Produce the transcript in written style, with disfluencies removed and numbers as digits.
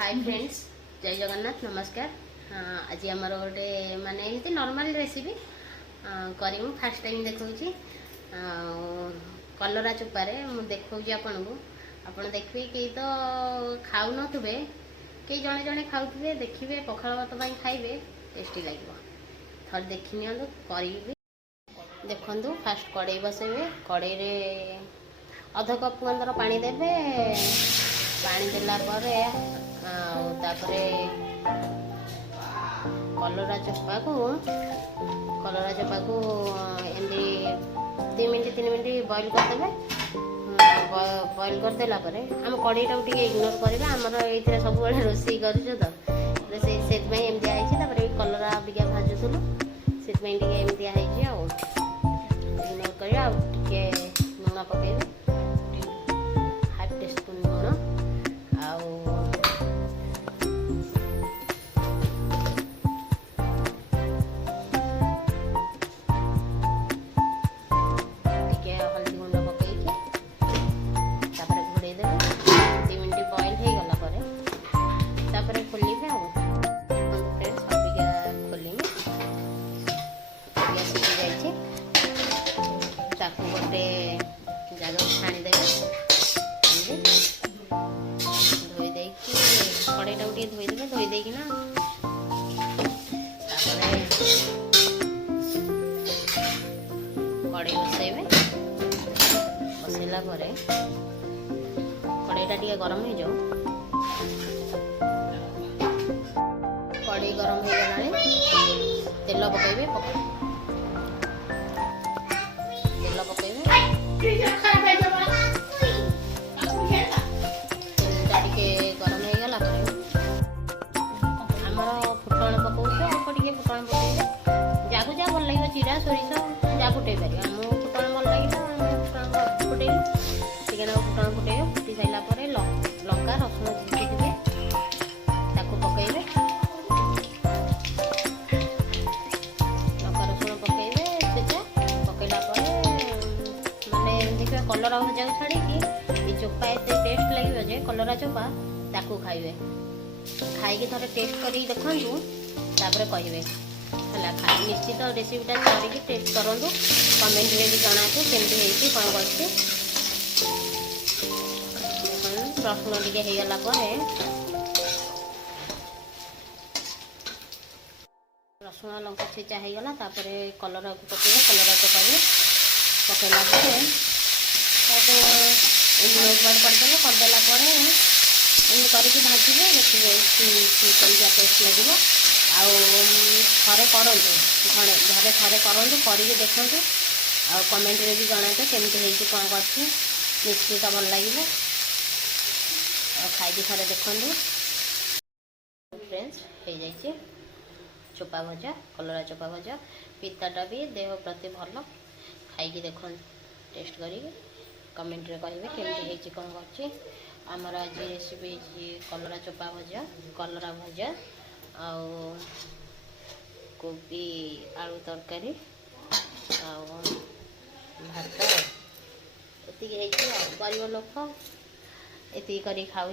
Hi friends, जय जगन्नाथ, नमस्कार। आज आमर गोटे माने एमती नॉर्मल रेसिपी करूँ फास्ट टाइम देखा कलरा चोपारे मुझे देखा आपन देखिए कई तो खाऊ नुवे कई जड़े जड़े खाऊे देखिए पखाल भात खाइबे टेस्टी लगे थर देखी नि करी देखु फास्ट कड़े बसैबे कड़े अध कप अंदर पानी देवे पानी देला परे तापरे कलरा चोपा को एमती 2 मिनट 3 मिनट बॉईल करदे बॉईल करदेला आम कड़ईटा इग्नोर करें आमर ये सब रोषे कर कलरा अबिका भाजुलु से इग्नोर कर लुण पकड़े हाफ टी स्पून लुण हल्दी गुंड पकईकि घोड़े देवे 2 मिनट बॉईल हो गला खोलिए फ्रेंड्स अबिका खोलिए सीखी जाइए गोटे जगह छाणीदेवे धोईदे कड़ईटा धोईदेवे धोईदेना कड़ई बसैबे बसैला कड़ईटा टे गरम हो जाओ कड़ई गरम हो गला तेल पकईबे तेल पकईबे टे गरम हो गला आमर फुटण पकाउछ अल्प टे फुटण पकईबे जाकू जा भल लगे जीरा सोरिष जा फुटे पार आम फुटण भल लगे फुटण फुटे चिकेन फुटण फुटे फुटी सारापर लंका रसुण छेचिदे पकईबे लंका रसुण पकईबे तेजा पकईला माने देखिए कलरा भजा छाड़ी चोपा एत टेस्ट लगे जे कलरा चोपा ताकू खाइबे खाई थे टेस्ट कर देखु तापर कहे है खाई निश्चित रेसिपीटा करके टेस्ट करूँ कमेंट में भी जनातु केमती कौन कर रसुण टे होगला रसुण लंका छेचा होगला कलरा को पकड़े कलरा चोपा पकड़ला करदेला करके भाजबे देखिए टेस्ट लगे थे करूँ घरे थे करूँ करके देखूँ आ कमेंट में भी जनाते केमती कौन कर निश्चित भल लगे खाई थे देखूँ फ्रेंड्स हो जाए चोपा भजा कलरा चोपा भजा पिताटा भी देह प्रति भल खाई देख टेस्ट करी कमेंट रे कहे केमती कौन कर आमर आज रेसिपी कलरा चोपा भजा कलरा भजा आउ कोबी आलू तरकारी भात ये गरीब लोक ये खाऊ।